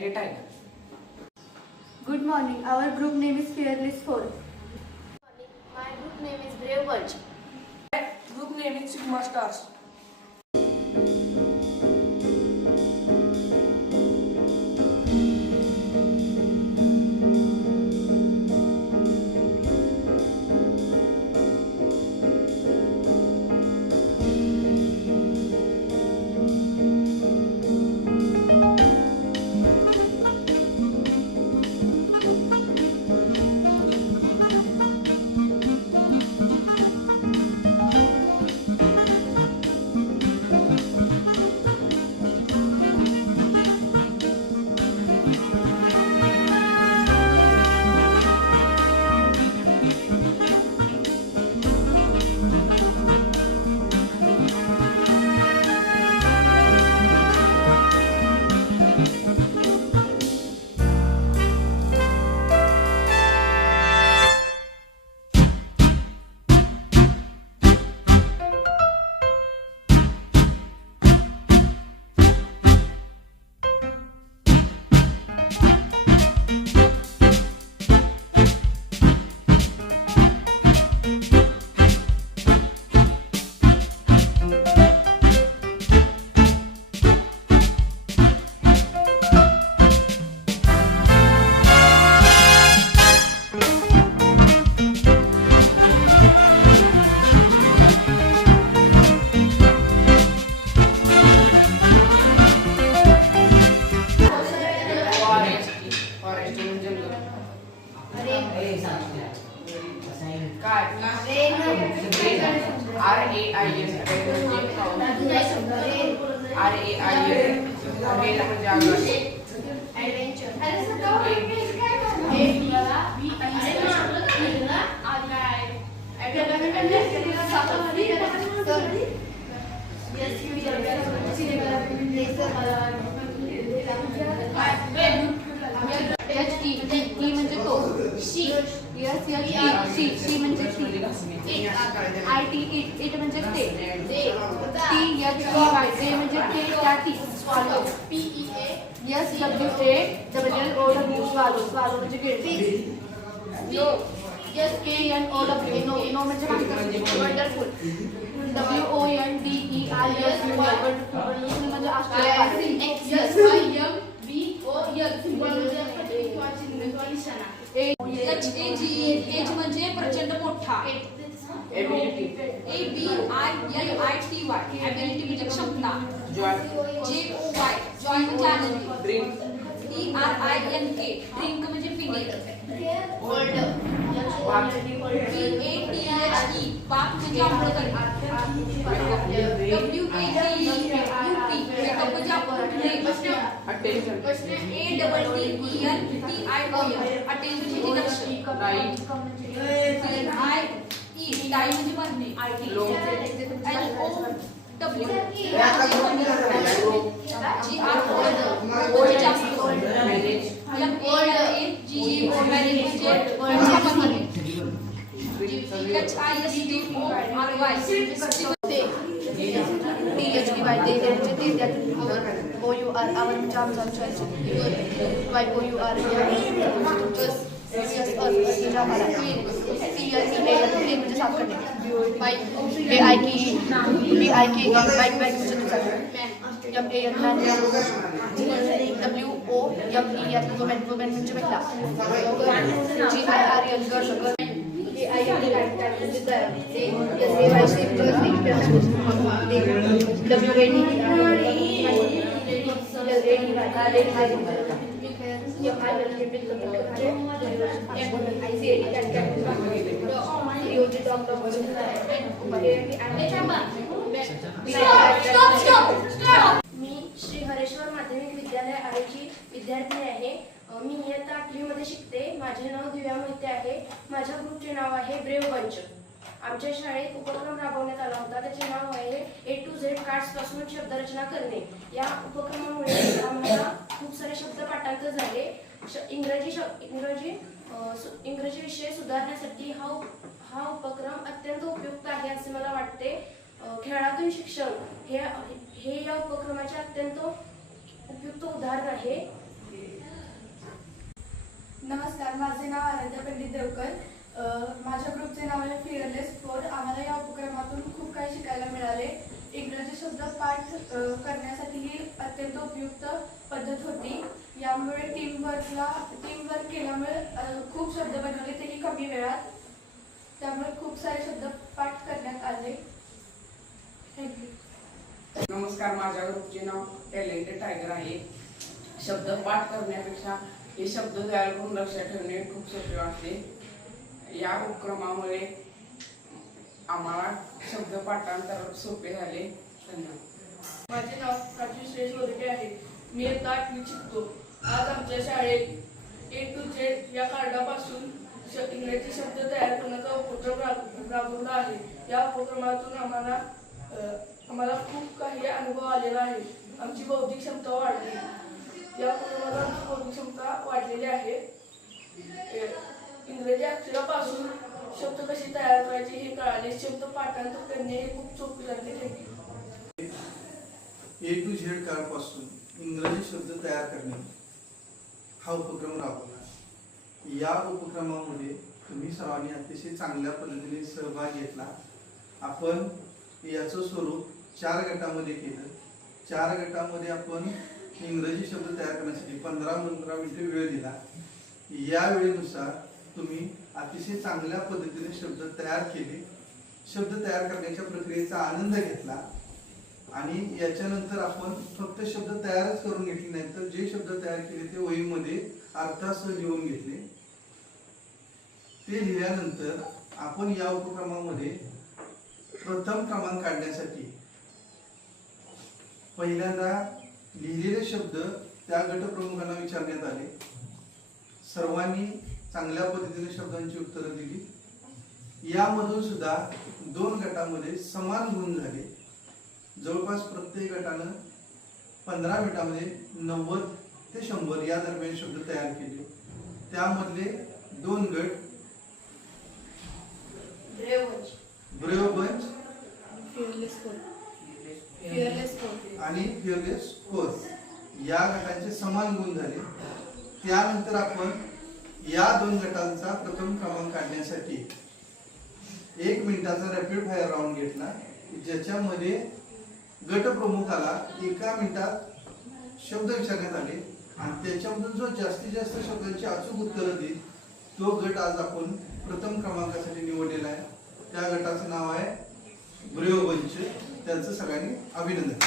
at a time. Good morning. Our group name is Fearless 4. My group name is Brave Bunch. Group name is Sigma Stars. शी म्हणजे IT it म्हणजे ते THEY ते म्हणजे ते त्या T swallow SWALLOW swallow म्हणजे गिळणे SKNOW no म्हणजे wonderful WONDER म्हणजे आश्चर्य एज म्हणजे प्रचंड मोठा Ability. ABILITY ॲबिलिटी म्हणजे क्षमता JOY जॉय म्हणजे आनंदी Drink. DRINK ड्रिंक म्हणजे पिणे PATHE पाक म्हणजे आंघोळ करणे WATE मेकअप म्हणजे आपण Attention. अटेन्शन म्हणजे लक्ष टाइम म्हणजे म्हणणे मी श्री हरेश्वर माध्यमिक विद्यालय आळेची विद्यार्थिनी आहे. मी इयत्ता 8वी मध्ये शिकते. माझे नाव दिव्या मोहिते आहे. माझ्या ग्रुपचे नाव आहे ब्रेव बंच. आमच्या शाळेत उपक्रम राबवण्यात आला होता. त्याचे नाव आहे A to Z कार्ड्स पासून शब्दरचना करणे. या उपक्रमामुळे आम्हाला खूप सारे शब्द पाठांतर झाले. इंग्रजी विषय सुधारण्यासाठी हा उपक्रम अत्यंत उपयुक्त आहे असे मला वाटते. खेळातून शिक्षण हे या उपक्रमाचे अत्यंत उपयुक्त उदाहरण आहे. नमस्कार, माझे नाव आराध्या पंडित देवकर. माझ्या ग्रुपचे नाव आहे फिअरलेस 4. आम्हाला या उपक्रमातून खूप काही शिकायला मिळाले. इंग्रजी शब्द पाठ करण्यासाठी ही अत्यंत उपयुक्त पद्धत होती. यामुळे टीमवर्क केल्यामुळे खूप शब्द बनवले, तेही कमी वेळात. त्यामुळे खूप सारे शब्द पाठ करण्यात आले. थँक्यू. नमस्कार, माझ्या ग्रुपचे नाव टॅलेंटेड टायगर आहे. शब्द पाठ करण्यापेक्षा हे शब्द तयार करून लक्षात ठेवणे खूप सोपे वाटते. या उपक्रमामुळे आम्हाला शब्द पाठांतर सोपे झाले. धन्यवाद. माझे नाव राजू श्रेष वरके आहे. मी इयत्ता 8वीत शिकतो. आज आमच्या शाळेत A to Z या कार्डापासून इंग्रजी शब्द तयार करण्याचा उपक्रम राबवला आहे. या उपक्रमातून आम्हाला खूप काही अनुभव आलेला आहे. आमची बौद्धिक क्षमता वाढली. या उपक्रमात आमची बौद्धिक क्षमता वाढलेली आहे. इंग्रजी अक्षरापासून शब्द कसे तयार करायचे हे कळाले. शब्द पाठांतर करणे हे खूप सोपे झाले. A to Z कार्डपासून इंग्रजी शब्द तयार करणे हा उपक्रम राबवला. या उपक्रमामध्ये तुम्ही सर्वांनी अतिशय चांगल्या पद्धतीने सहभाग घेतला. आपण याचं स्वरूप 4 गटामध्ये केलं. 4 गटामध्ये आपण इंग्रजी शब्द तयार करण्यासाठी 15-15 मिनिटे वेळ दिला. या वेळेनुसार तुम्ही अतिशय चांगल्या पद्धतीने शब्द तयार केले. शब्द तयार करण्याच्या प्रक्रियेचा आनंद घेतला आणि याच्यानंतर आपण फक्त शब्द तयारच करून घेतले नाही, तर जे शब्द तयार केले ते वहीमध्ये अर्थासह लिहून घेतले. ते लिहिल्यानंतर आपण या उपक्रमामध्ये प्रथम क्रमांक काढण्यासाठी पहिल्यांदा लिहिलेले शब्द त्या गटप्रमुखांना विचारण्यात आले. सर्वांनी चांगल्या पद्धतीने शब्दांची उत्तरं दिली. यामधून सुद्धा 2 गटामध्ये समान गुण झाले. जवळपास प्रत्येक गटानं 15 मिनिटांमध्ये 90 ते 100 या दरम्यान शब्द तयार केले. त्यामधले 2 गट ब्रेव बंच आणि फिअरलेस 4 या गटांचे समान गुण झाले. त्यानंतर आपण या 2 गटांचा प्रथम क्रमांक काढण्यासाठी 1 मिनिटाचा रॅपिड फायर राऊंड घेतला, ज्याच्यामध्ये गटप्रमुखाला 1 मिनिटात शब्द विचारण्यात आले आणि त्याच्यामधून जो जास्तीत जास्त शब्दांची अचूक उत्तरं देईल तो गट आज आपण प्रथम क्रमांकासाठी निवडलेला आहे. त्या गटाचं नाव आहे ब्रेव बंच. त्यांचं सगळ्यांनी अभिनंदन.